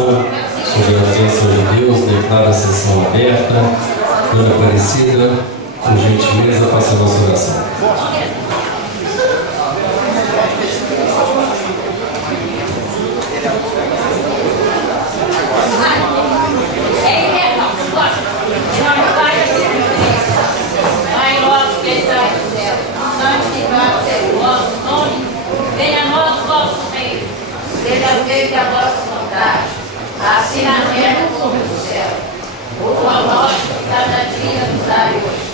oração sobre a bênção de Deus, declaro a sessão aberta. Dona Aparecida, por gentileza, faça a nossa oração. Venha a nós o vosso reino, seja feita a vossa vontade, assim na terra como no céu. O pão nosso de cada dia nos dai hoje.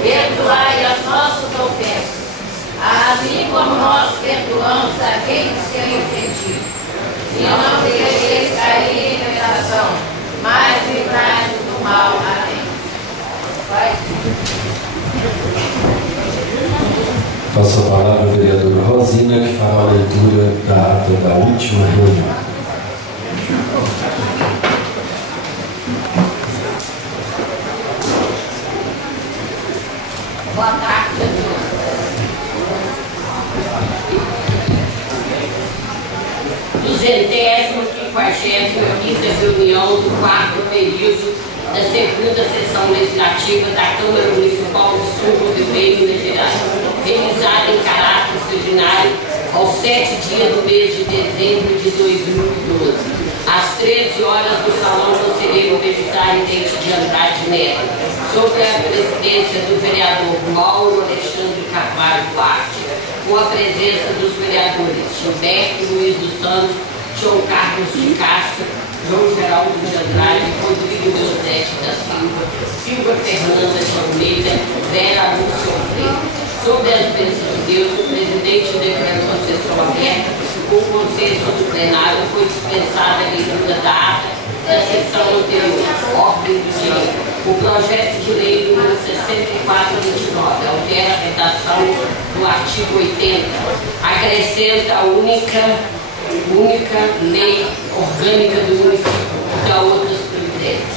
Perdoai as nossas ofensas, assim como nós perdoamos a quem nos tem ofendido. E não deixeis cair em tentação, mas livrai-nos do mal. Amém. Vai. Passo a palavra à vereadora Rosina, que fará a leitura da ata da última reunião. Boa tarde a todos. Duzentésima, 55ª reunião do 4º período da segunda sessão legislativa da Câmara Municipal de São Rodrigo, Minas Gerais, realizada em caráter extraordinário aos 7 dias do mês de dezembro de 2012. Às 13 horas, no Salão Conselheiro Belisário Leite de Andrade Neto, sob a presidência do vereador Mauro Alexandre Carvalho Parte, com a presença dos vereadores Gilberto Luiz dos Santos, João Carlos de Castro, João Geraldo de Andrade, Rodrigo Deusete da Silva, Silva Fernanda de Almeida, Vera Lúcia Alfredo. Sob as bênçãos de Deus, o presidente declarou a sessão aberta. Com o consenso do plenário, foi dispensada a leitura da ata da sessão anterior. Ordem do dia. O projeto de lei número 6429 altera a redação do artigo 80, acrescenta a única lei orgânica do município e dá outras providências.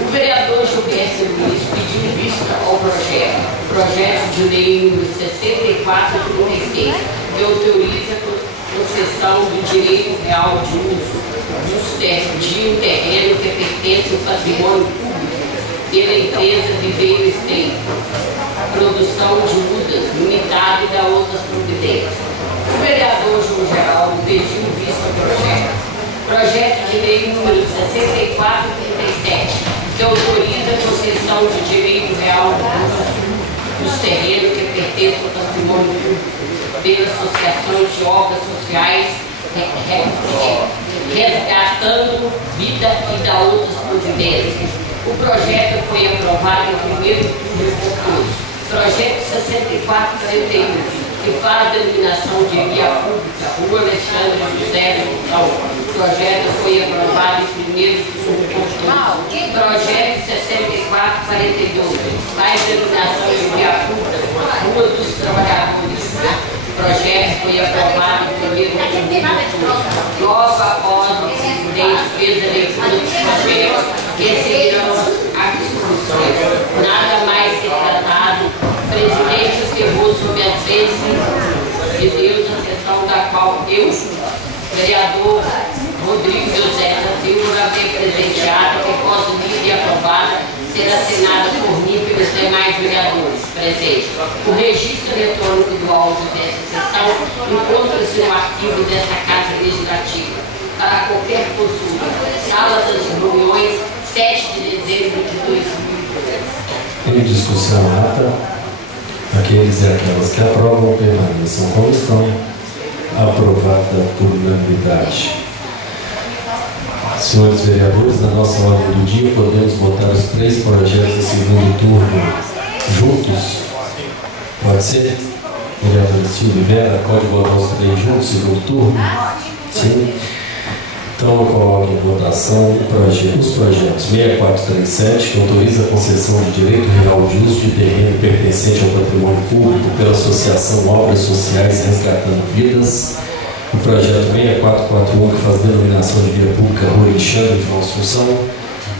O vereador Gilberto Luiz pediu vista ao projeto de lei número 6436, que autoriza a concessão do direito real de uso de um terreno que pertence ao patrimônio público pela empresa Viveiro Esteio, produção de mudas, limitado e dá outras providências. O vereador João Geraldo pediu vista ao projeto de lei número 6437, que autoriza a concessão de direito real dos terrenos que pertencem ao patrimônio público pelas associações de obras sociais, resgatando vida e da outras providências. O projeto foi aprovado em primeiro turno por todos. Projeto 6441, que faz a denominação de via pública, Rua Alexandre José Gonçal. O projeto foi aprovado em primeiro turno por todos. Projeto 6442, faz a denominação de via pública, Rua dos Trabalhadores. O projeto foi aprovado em primeiro turno por todos. Logo após o presidente fez a leitura dos projetos, receberão as discussões. Nada mais ser tratado. O presidente encerrou sob as bênçãos de Deus a sessão da qual eu, vereador Rodrigo Deusete da Silva, haver presenteado, que posso lida e aprovada, ser assinada por mim e pelos demais vereadores presentes. O registro eletrônico do áudio dessa sessão encontra-se no arquivo desta Casa Legislativa. Para qualquer consulta, sala das reuniões, 7 de dezembro de 2012. Em discussão ata, aqueles e aquelas que aprovam permaneçam como estão. Aprovada por unanimidade. Senhores vereadores, na nossa ordem do dia, podemos votar os 3 projetos do segundo turno juntos? Pode ser? Vereadora Silvia Vera, pode votar os 3 juntos, segundo turno? Sim. Então, eu coloco em votação os projetos 6437, que autoriza a concessão de direito real de uso de terreno pertencente ao patrimônio público pela Associação Obras Sociais Resgatando Vidas. O projeto 6441, que faz denominação de via pública Rua Alexandre de Assunção.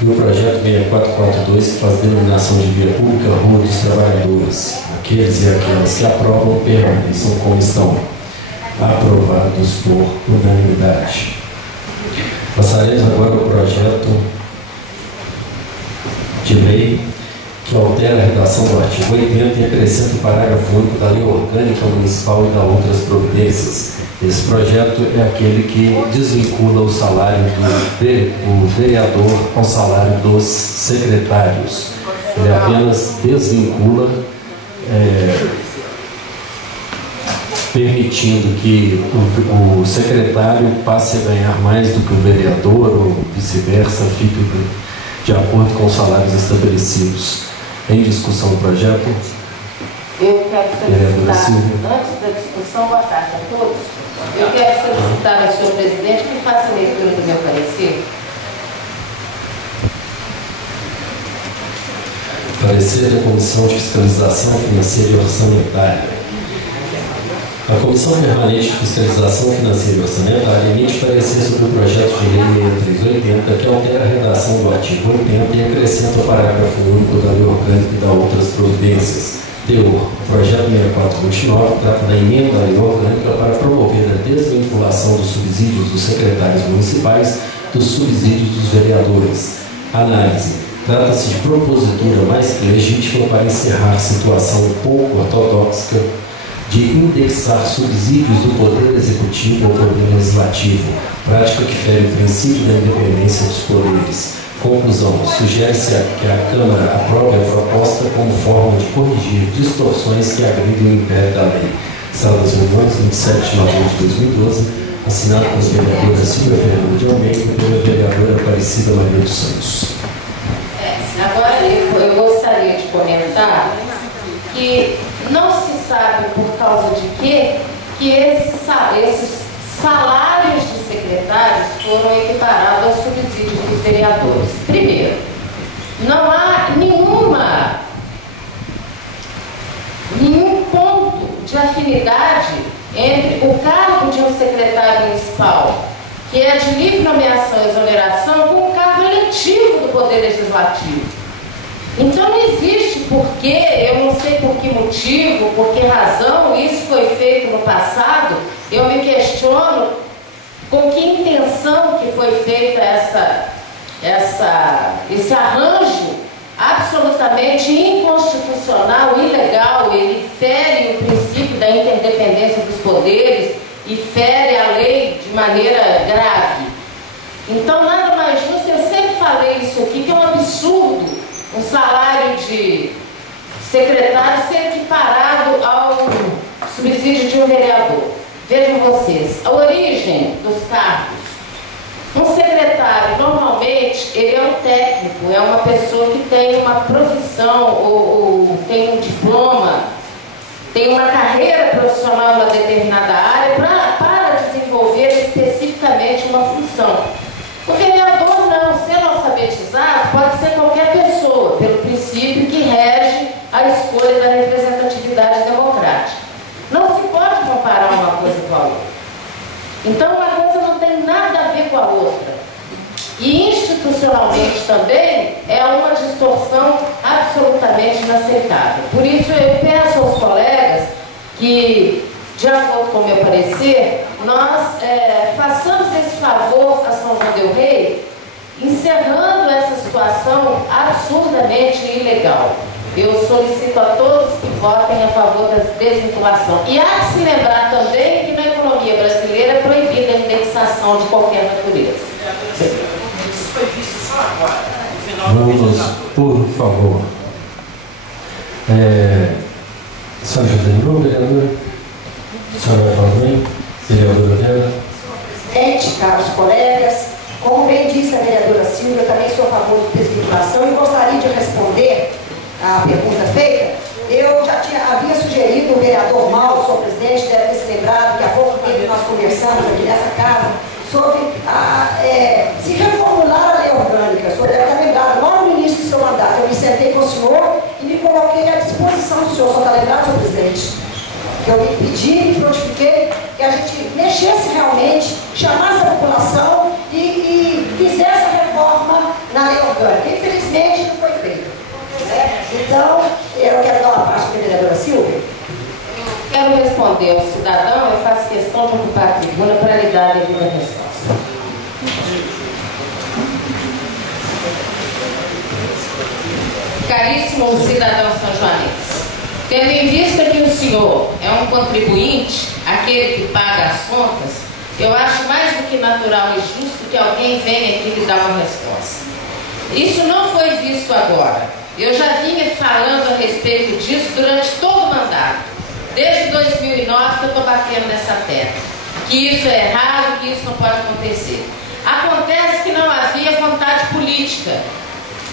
E o projeto 6442, que faz denominação de via pública Rua dos Trabalhadores. Aqueles e aquelas que aprovam permaneçam como estão. Aprovados por unanimidade. Passaremos agora ao projeto de lei que altera a redação do artigo 80 e acrescenta o parágrafo único da Lei Orgânica Municipal e da outras providências. Esse projeto é aquele que desvincula o salário do vereador ao salário dos secretários. Ele apenas desvincula, permitindo que o secretário passe a ganhar mais do que o vereador ou vice-versa, fique de acordo com os salários estabelecidos. Em discussão o projeto? Eu quero solicitar, antes da discussão, boa tarde a todos, eu quero solicitar ao senhor presidente que faça a leitura do meu parecer. Parecer da Comissão de Fiscalização Financeira e Orçamentária. A Comissão Permanente de Fiscalização Financeira e Orçamentária emite parecer sobre o projeto de lei 6380 que altera a redação do artigo 80 e acrescenta o parágrafo único da Lei Orgânica e da outras providências. Teor, o projeto 6429 trata da emenda à Lei Orgânica para promover a desvinculação dos subsídios dos secretários municipais dos subsídios dos vereadores. Análise. Trata-se de propositura mais que legítima para encerrar situação pouco ortodoxa de indexar subsídios do Poder Executivo ao Poder Legislativo, prática que fere o princípio da independência dos poderes. Conclusão. Sugere-se que a Câmara aprove a proposta como forma de corrigir distorções que agridem o império da lei. Sala das Reuniões, 27 de novembro de 2012, assinado pela vereadora Silvia Fernanda de Almeida e pela vereadora Aparecida Maria dos Santos. Agora, eu gostaria de comentar que não se sabe por causa de quê que esses salários de secretários foram equiparados aos subsídios dos vereadores. Primeiro, não há nenhum ponto de afinidade entre o cargo de um secretário municipal, que é de livre nomeação e exoneração, com o cargo eletivo do Poder Legislativo. Então não existe porquê, eu não sei por que motivo, por que razão isso foi feito no passado. Eu me questiono com que intenção que foi feita esse arranjo absolutamente inconstitucional, ilegal. Ele fere o princípio da interdependência dos poderes e fere a lei de maneira grave. Então nada mais justo, eu sempre falei isso aqui, que é um absurdo um salário de secretário ser equiparado ao subsídio de um vereador. Vejam vocês, a origem dos cargos. Um secretário, normalmente, ele é um técnico, é uma pessoa que tem uma profissão ou tem um diploma, tem uma carreira profissional em uma determinada área para desenvolver especificamente uma função. O vereador não, sendo alfabetizado, pode ser qualquer pessoa, pelo princípio que rege a escolha da representatividade democrática. Não se pode comparar uma coisa com a outra. Então, uma coisa não tem nada a ver com a outra. E institucionalmente também é uma distorção absolutamente inaceitável. Por isso, eu peço aos colegas que, de acordo com o meu parecer, nós façamos esse favor a São João del Rei, encerrando essa situação absurdamente ilegal. Eu solicito a todos que votem a favor da desvinculação. E há que se lembrar também que na economia brasileira é proibida a indexação de qualquer natureza. Isso foi visto só agora, no final do Vamos, por favor. A senhora já terminou, vereadora? A senhora vai falar bem? Vereadora Vera? Presidente, caros colegas, como bem disse a vereadora Silvia, eu também sou a favor de desvinculação e gostaria de responder a pergunta feita. Eu já havia sugerido o vereador Mauro, senhor presidente, deve ter se lembrado que há pouco tempo nós conversamos aqui nessa casa sobre se reformular a lei orgânica. O senhor deve estar lembrado, logo no início do seu mandato, eu me sentei com o senhor e me coloquei à disposição do senhor. O senhor está lembrado, senhor presidente? Que eu me pedi, me prontifiquei que a gente mexesse realmente, chamasse a população e fizesse a reforma na lei orgânica. Infelizmente não foi feito. Então, eu quero dar uma parte para a vereadora Silvia. Quero responder ao cidadão, eu faço questão de ocupar a tribuna para lhe dar a devida resposta. caríssimo cidadão sanjoanense, tendo em vista que o senhor é um contribuinte, aquele que paga as contas, eu acho mais do que natural e justo que alguém venha aqui lhe dar uma resposta. Isso não foi visto agora. Eu já vinha falando a respeito disso durante todo o mandato. Desde 2009 que eu estou batendo nessa tecla. Que isso é errado, que isso não pode acontecer. Acontece que não havia vontade política.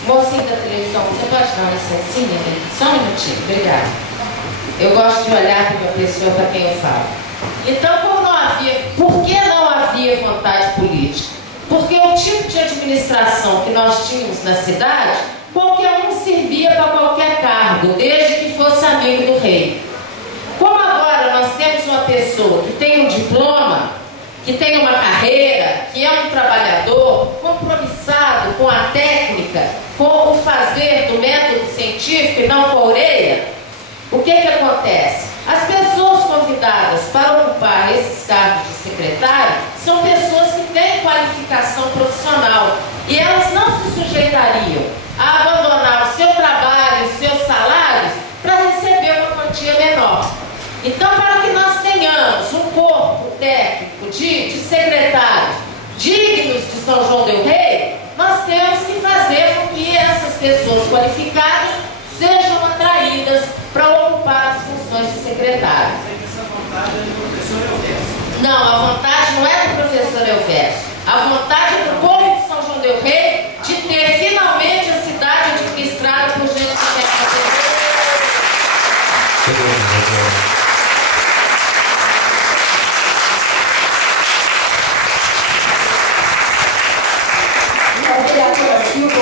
Mocinho da televisão, você pode dar uma licencinha? Só um minutinho, obrigada. Eu gosto de olhar para uma pessoa para quem eu falo. Então, como não havia, por que não havia vontade política? Porque o tipo de administração que nós tínhamos na cidade, qualquer um servia para qualquer cargo, desde que fosse amigo do rei. Como agora nós temos uma pessoa que tem um diploma, que tem uma carreira, que é um trabalhador compromissado com a técnica, com o fazer do método científico e não com a orelha, o que acontece? As pessoas convidadas para ocupar esses cargos de secretário são pessoas que têm qualificação profissional e elas não se sujeitariam a abandonar o seu trabalho, os seus salários para receber uma quantia menor. Então, para que nós tenhamos um corpo técnico de secretários dignos de São João del Rei, nós temos que fazer com que essas pessoas qualificadas sejam atraídas para ocupar as funções de secretário. Não, a vontade não é do professor Elvésio. A vontade é do povo de São João del Rei de ter finalmente a cidade administrada por gente que quer fazer.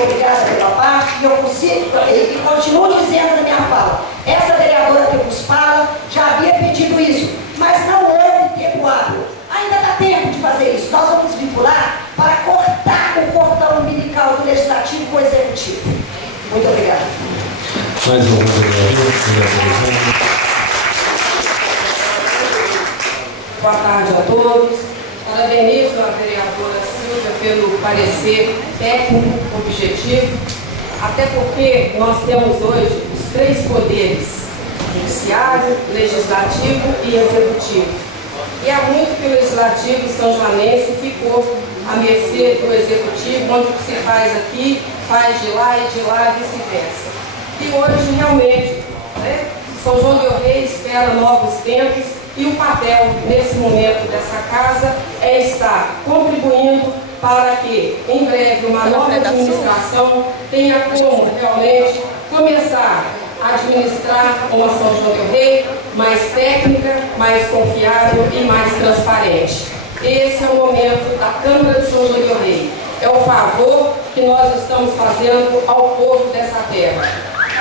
Obrigada pela parte, e eu consigo, e continuo dizendo na minha fala, essa vereadora que nos fala já havia pedido isso, mas não houve tempo hábil. Ainda dá tempo de fazer isso. Nós vamos vincular para cortar o cordão umbilical do Legislativo com o Executivo. Muito obrigada. Mais algum vereador? Boa tarde a todos. Parabenizo a vereadora Silvia pelo parecer técnico, objetivo, até porque nós temos hoje os três poderes, judiciário, legislativo e executivo. E há muito que o legislativo sanjoanense ficou à mercê do executivo, onde o que se faz aqui, faz de lá e de lá vice-versa. E hoje, realmente, né, São João del Rei espera novos tempos. E o papel, nesse momento, dessa casa é estar contribuindo para que, em breve, uma nova administração tenha como, realmente, começar a administrar uma São João del Rei mais técnica, mais confiável e mais transparente. Esse é o momento da Câmara de São João del Rei. É o favor que nós estamos fazendo ao povo dessa terra.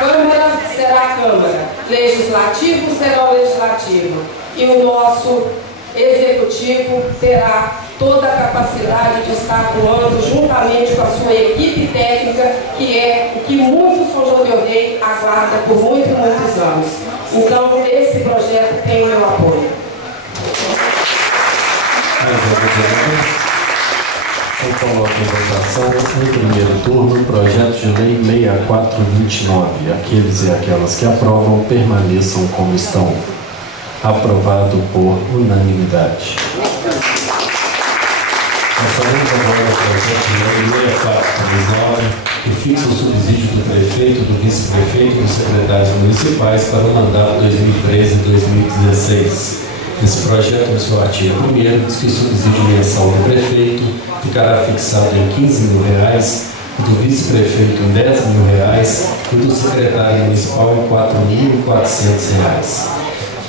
Câmara será Câmara, Legislativo será o Legislativo. E o nosso executivo terá toda a capacidade de estar atuando juntamente com a sua equipe técnica, que é o que muito São João del Rei aguarda por muitos anos. Então, esse projeto tem o meu apoio. Eu coloco em votação, no primeiro turno, o projeto de lei 6429. Aqueles e aquelas que aprovam permaneçam como estão. Aprovado por unanimidade. Passaremos agora ao projeto de lei 6429, que fixa o subsídio do prefeito, do vice-prefeito e dos secretários municipais para o mandato 2013-2016. Esse projeto, no seu artigo 1º, diz que o subsídio mensal do prefeito ficará fixado em R$15.000, do vice-prefeito em R$10.000 e do secretário municipal em R$4.400.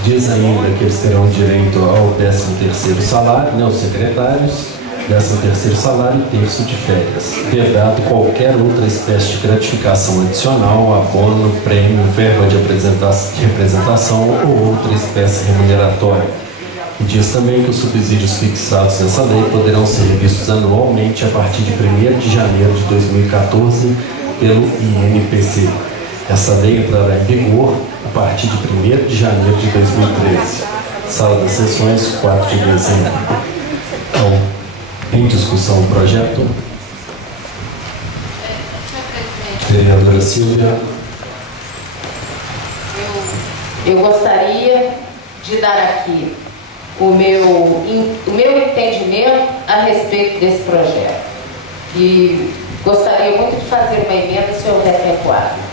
Diz ainda que eles terão direito ao 13º salário, os secretários, 13º salário e terço de férias, vedado qualquer outra espécie de gratificação adicional, abono, prêmio, verba de representação ou outra espécie remuneratória. E diz também que os subsídios fixados nessa lei poderão ser revistos anualmente a partir de 1º de janeiro de 2014 pelo INPC. Essa lei entrará em vigor a partir de 1º de janeiro de 2013. Sala das sessões, 4 de dezembro. Então, em discussão o projeto. Vereadora Silvia. eu gostaria de dar aqui o meu entendimento a respeito desse projeto. E gostaria muito de fazer uma emenda se houver tempo hábil.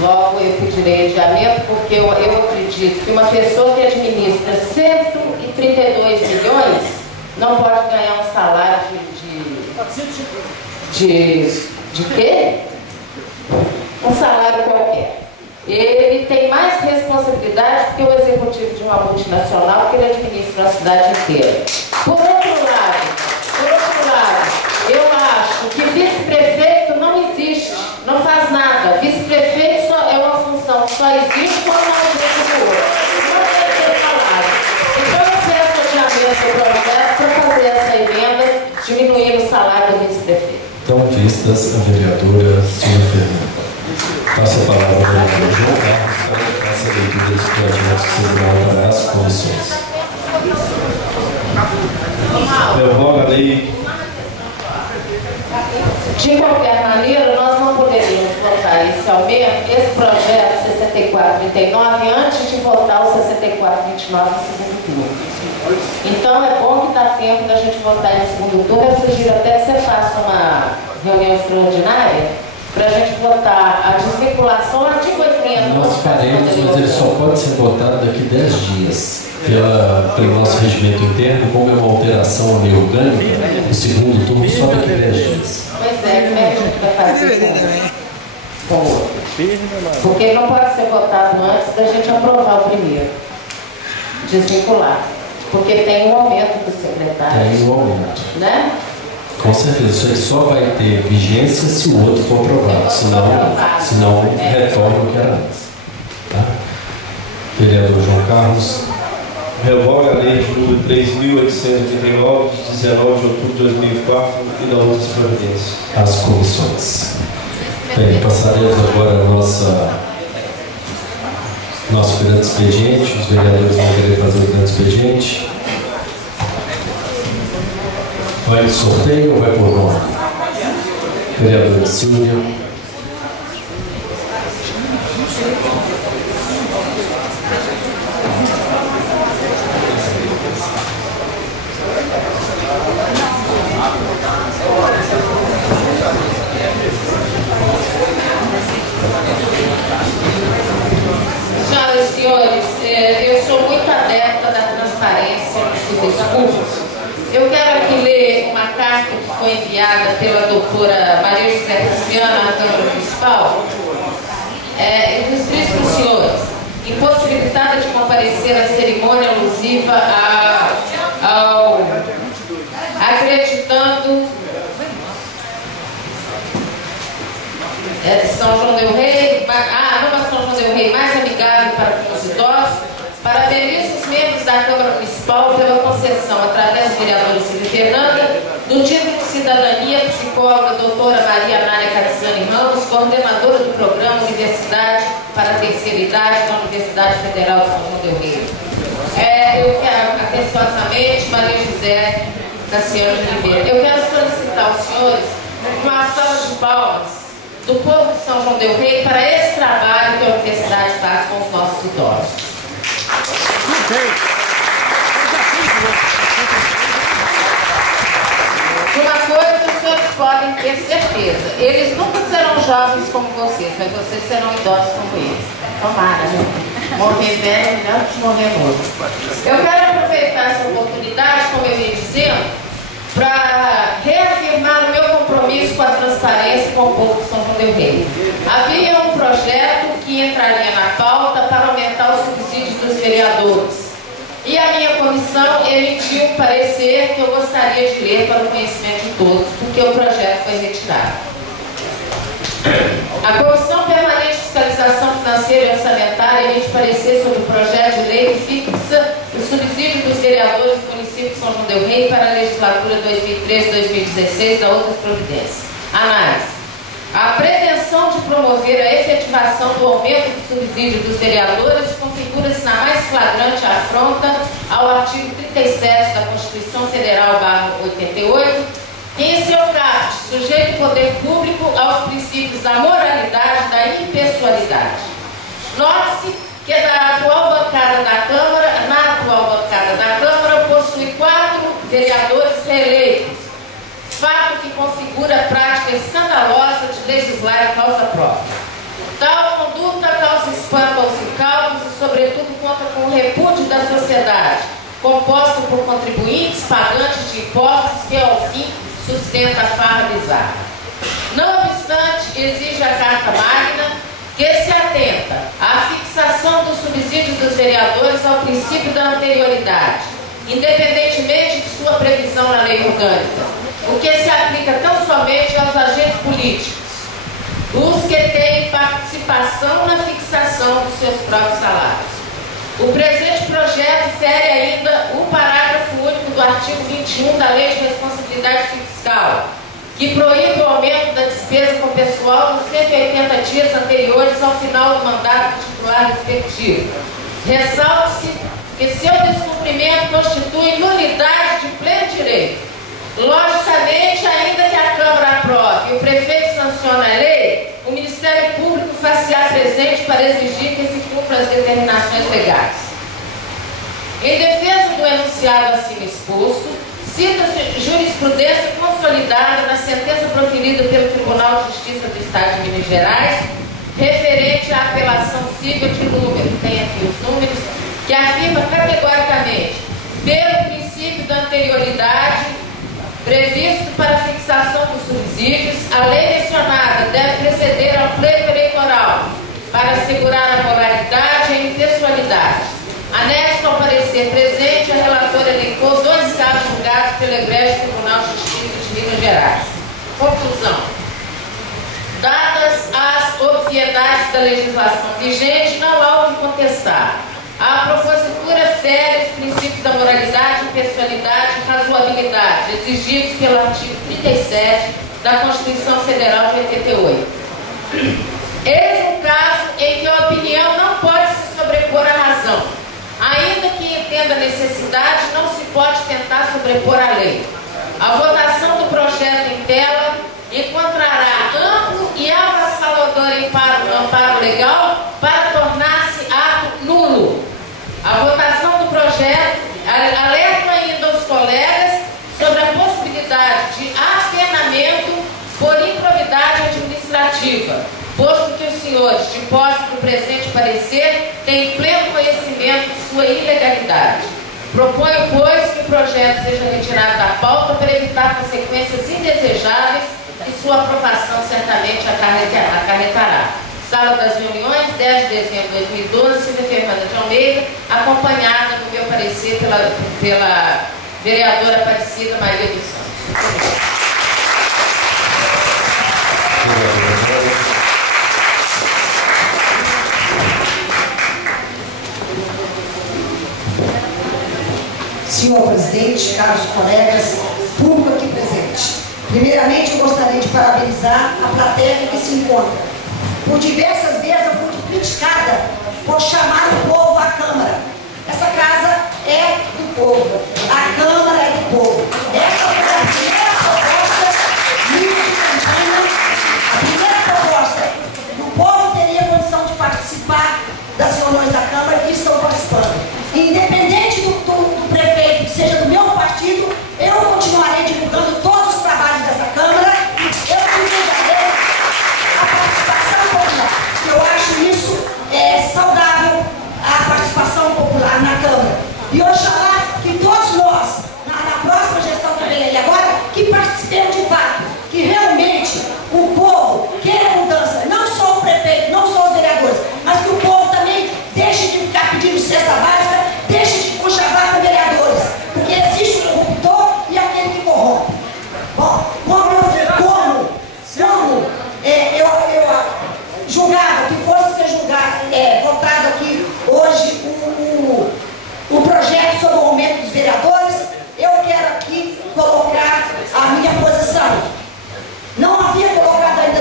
Logo, eu pedirei adiamento, porque eu acredito que uma pessoa que administra 132 milhões não pode ganhar um salário de quê? Um salário qualquer. Ele tem mais responsabilidade que o executivo de uma multinacional, que ele administra a cidade inteira. Por outro lado, eu acho que vice-prefeito não existe, não faz nada. Vice-prefeito é uma função que só existe quando não existe o outro. Não deve ter salário. Então eu peço adiamento do projeto para fazer essa emenda, diminuir o salário do vice-prefeito. Então, vistas a vereadora Silvia Fernanda. Passo a palavra ao vereador João Carlos para que faça a leitura dos projetos do Tribunal para as comissões. Revoga a lei. De qualquer maneira, nós não poderíamos votar inicialmente esse projeto 6439 antes de votar o 6429 no segundo turno. Então é bom que dá tempo da gente votar no segundo turno. Eu sugiro até que você faça uma reunião extraordinária para a gente votar a desvinculação do artigo 80. Nós faremos, mas ele só pode ser votado daqui 10 dias. Pelo nosso regimento interno, como é uma alteração orgânica, o segundo turno só daqui 10 dias. Pois é, como é que a gente vai fazer com o outro? Porque não pode ser votado antes da gente aprovar o primeiro. Desvincular. Porque tem um aumento do secretário. Tem um aumento. Né? Com certeza, isso aí só vai ter vigência se o outro for aprovado, senão retorna o que era antes. Tá? Vereador João Carlos. Revoga a lei de número 3.889, de 19 de outubro de 2004 e da outras providências. As comissões. Bem, passaremos agora a nosso grande expediente. Os vereadores vão querer fazer o grande expediente. Vai de sorteio ou vai por nome? Vereadora Silvia. Senhoras e senhores, eu sou muito adepta da transparência no discurso. Eu quero aqui ler uma carta que foi enviada pela doutora Maria José Cassiano à Câmara Municipal. Diz para os senhores, impossibilitada de comparecer à cerimônia alusiva ao acreditando São João del Rei, nova São João del Rei mais amigável para os idosos, parabenizo os membros da Câmara Municipal pela concessão, através do vereador Silvia Fernanda, do título de cidadania, psicóloga doutora Maria Anália Cassiane Ramos, coordenadora do programa Universidade para a Terceira Idade da Universidade Federal de São João del Rei. Eu quero, atenciosamente, Maria José Cassiane Oliveira, eu quero solicitar aos senhores uma salva de palmas do povo de São João del Rei para esse trabalho que a universidade faz com os nossos idosos. De uma coisa os senhores podem ter certeza, eles nunca serão jovens como vocês, mas vocês serão idosos como eles. Tomara, né? Morrer velho, melhor que morrer novo. Eu quero aproveitar essa oportunidade, como eu ia dizendo, para reafirmar o meu compromisso com a transparência com o povo de São João del Rei. Havia um projeto que entraria na pauta para aumentar os subsídios dos vereadores. E a minha comissão emitiu um parecer que eu gostaria de ler para o conhecimento de todos, porque o projeto foi retirado. A Comissão Permanente de Fiscalização Financeira e Orçamentária emite parecer sobre o projeto de lei que fixa o subsídio dos vereadores do município de São João del Rei para a legislatura 2013-2016 da outras providências. Análise. A pretensão de promover a efetivação do aumento do subsídio dos vereadores configura-se na mais flagrante afronta ao artigo 37 da Constituição Federal /88, que em seu caput sujeita o poder público aos princípios da moralidade e da impessoalidade. Note-se que na atual bancada da Câmara possui 4 vereadores reeleitos, fato que configura a prática escandalosa de legislar em causa própria. Tal conduta causa espanto aos incautos e, sobretudo, conta com o repúdio da sociedade, composta por contribuintes, pagantes de impostos que, ao fim, sustenta a farra bizarra. Não obstante, exige a Carta Magna que se atenta à fixação dos subsídios dos vereadores ao princípio da anterioridade, independentemente de sua previsão na lei orgânica, o que se aplica tão somente aos agentes políticos, os que têm participação na fixação dos seus próprios salários. O presente projeto fere ainda o parágrafo único do artigo 21 da Lei de Responsabilidade Fiscal, que proíbe o aumento da despesa com pessoal nos 180 dias anteriores ao final do mandato do titular respectivo. Ressalta-se que seu descumprimento constitui nulidade de pleno direito. Logicamente, ainda que a Câmara aprove e o prefeito sancione a lei, o Ministério Público far-se-á presente para exigir que se cumpram as determinações legais. Em defesa do enunciado acima exposto, cita-se jurisprudência consolidada na sentença proferida pelo Tribunal de Justiça do Estado de Minas Gerais, referente à apelação civil de número, tem aqui os números, que afirma categoricamente, pelo princípio da anterioridade previsto para a fixação dos subsídios, a lei mencionada deve preceder ao pleito eleitoral para assegurar a moralidade e a impessoalidade. Anexo ao parecer presente, a relatora elencou 2 casos julgados pelo Egrégio Tribunal de Justiça de Minas Gerais. Conclusão. Dadas as obviedades da legislação vigente, não há o que contestar. A propositura fere os princípios da moralidade, impessoalidade e razoabilidade exigidos pelo artigo 37 da Constituição Federal de 88. Eis um caso em que a opinião não pode se sobrepor à razão. Ainda que entenda a necessidade, não se pode tentar sobrepor a lei. A votação do projeto em tela encontrará amplo e avassalador amparo legal para tornar-se ato nulo. A votação do projeto alerta ainda os colegas sobre a possibilidade de apenamento por improbidade administrativa, posto que os senhores, de posse do presente parecer, têm pleno conhecimento de sua ilegalidade. Proponho, pois, que o projeto seja retirado da pauta para evitar consequências indesejáveis que sua aprovação certamente acarretará. Sala das Reuniões, 10 de dezembro de 2012, Silvia Fernanda de Almeida, acompanhada, no meu parecer, pela vereadora Aparecida Maria dos Santos. Senhor presidente, caros colegas, público aqui presente. Primeiramente, eu gostaria de parabenizar a plateia que se encontra. Por diversas vezes eu fui criticada por chamar o povo à Câmara. Essa casa é do povo, a Câmara é do povo. Essa foi a primeira proposta minha de campanha. A primeira proposta do povo teria condição de participar das reuniões da Câmara que estão participando. Independente do prefeito que seja do meu partido, eu continuarei divulgando todos os trabalhos dessa Câmara. Eu divulgarei a participação popular. Eu acho isso saudável, a participação popular na Câmara. E oxalá que todos nós, na próxima gestão que vem aí agora, que participemos de fato, que realmente o povo queira mudança, não só o prefeito, não só os vereadores, mas que o povo também deixe de ficar pedindo cesta básica, deixe de puxar vaca vereadores, porque existe o corruptor e aquele que corrompe. Bom, eu julgava que fosse ser votado aqui hoje o projeto sobre o aumento dos vereadores, eu quero aqui colocar a minha posição. Não havia colocado ainda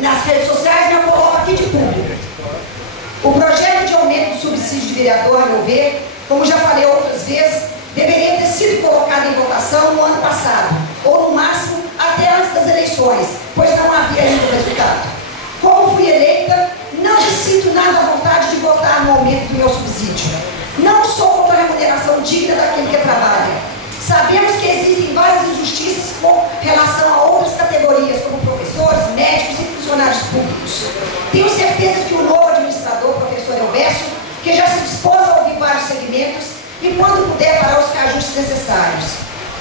nas redes sociais, mas eu coloco aqui de público. O projeto de aumento do subsídio de vereador, a meu ver, como já falei outras vezes, deveria ter sido colocado em votação no ano passado, ou no máximo até antes das eleições, pois não havia ainda o resultado. Como fui eleita, não sinto nada à vontade de votar no aumento do meu subsídio. Não sou contra a remuneração digna daquele que trabalha. Sabemos que existem várias injustiças com relação a outras categorias, como professores, médicos e funcionários públicos. Tenho certeza que o novo administrador, professor Elvésio, que já se dispôs a ouvir vários segmentos e, quando puder, fará os reajustes necessários.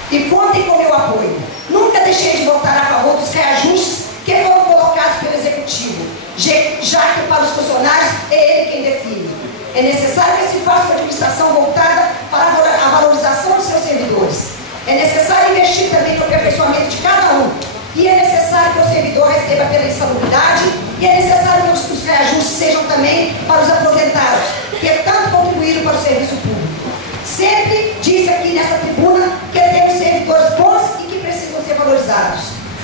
E contem com meu apoio. Nunca deixei de votar a favor dos reajustes que foram colocados pelo Executivo, já que para os funcionários é ele quem define. É necessário que se faça uma administração voltada para a valorização dos seus servidores. É necessário investir também no aperfeiçoamento de cada um. E é necessário que o servidor receba pela insalubridade, e é necessário que os reajustes sejam também para os aposentados, que tanto contribuíram para o serviço público. Sempre disse aqui nessa tribuna que temos servidores bons e que precisam ser valorizados.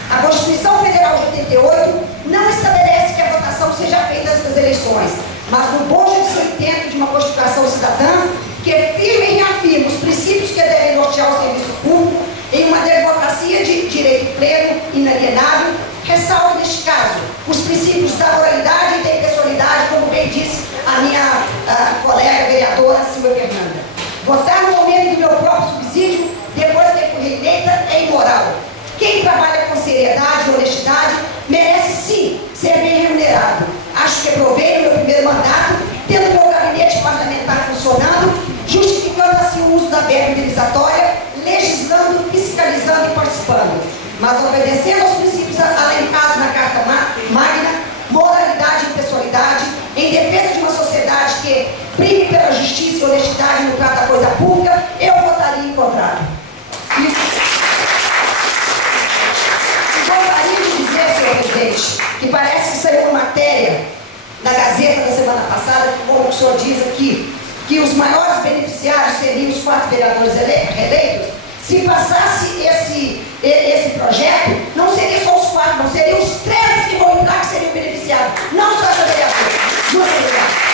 A Constituição Federal de 88 não estabelece que a votação seja feita antes das eleições, mas no bojo de seu intento de uma Constituição cidadã que firme e reafirma os princípios que devem nortear o serviço público em uma democracia de direito pleno, inalienável, ressalta neste caso os princípios da moralidade e da impessoalidade, como bem disse a minha colega vereadora Silvia Fernanda. Votar no aumento do meu próprio subsídio, depois que fui reeleita, é imoral. Quem trabalha com seriedade e honestidade merece sim ser bem remunerado. Acho que aprovei o meu primeiro mandato, tendo meu gabinete parlamentar funcionando, justificando assim o uso da verba indenizatória, legislando, fiscalizando e participando, mas obedecendo aos princípios alencados na Carta Magna, moralidade e impessoalidade, em defesa de uma sociedade que prime pela justiça e honestidade no trato da coisa pública, eu votaria em contrário. Gostaria de dizer, senhor presidente, que parece que saiu uma matéria na Gazeta da semana passada, como o senhor diz aqui, que os maiores beneficiários seriam os 4 vereadores reeleitos. Se passasse esse projeto, não seria só os 4, não seriam os 13 que vão entrar que seriam beneficiados, não só essa vereadora. Muito obrigado.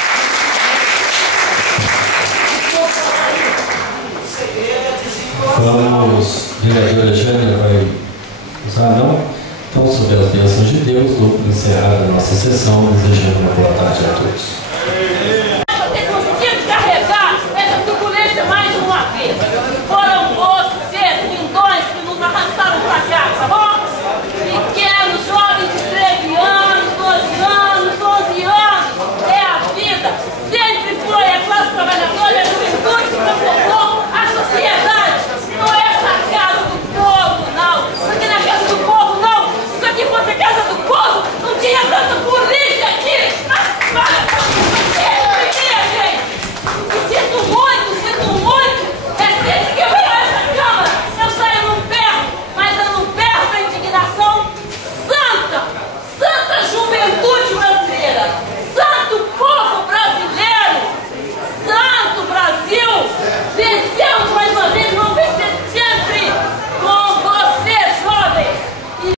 Vamos, vereadora Jânia vai usar não? Então, sob as bênçãos de Deus, vou encerrar a nossa sessão, desejando uma boa tarde a todos.